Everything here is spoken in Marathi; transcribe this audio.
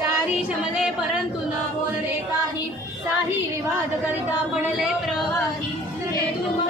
चारी शमले परंतु न बोलले काही, साही विवाद करिता पडले प्रवाही. तुले तुम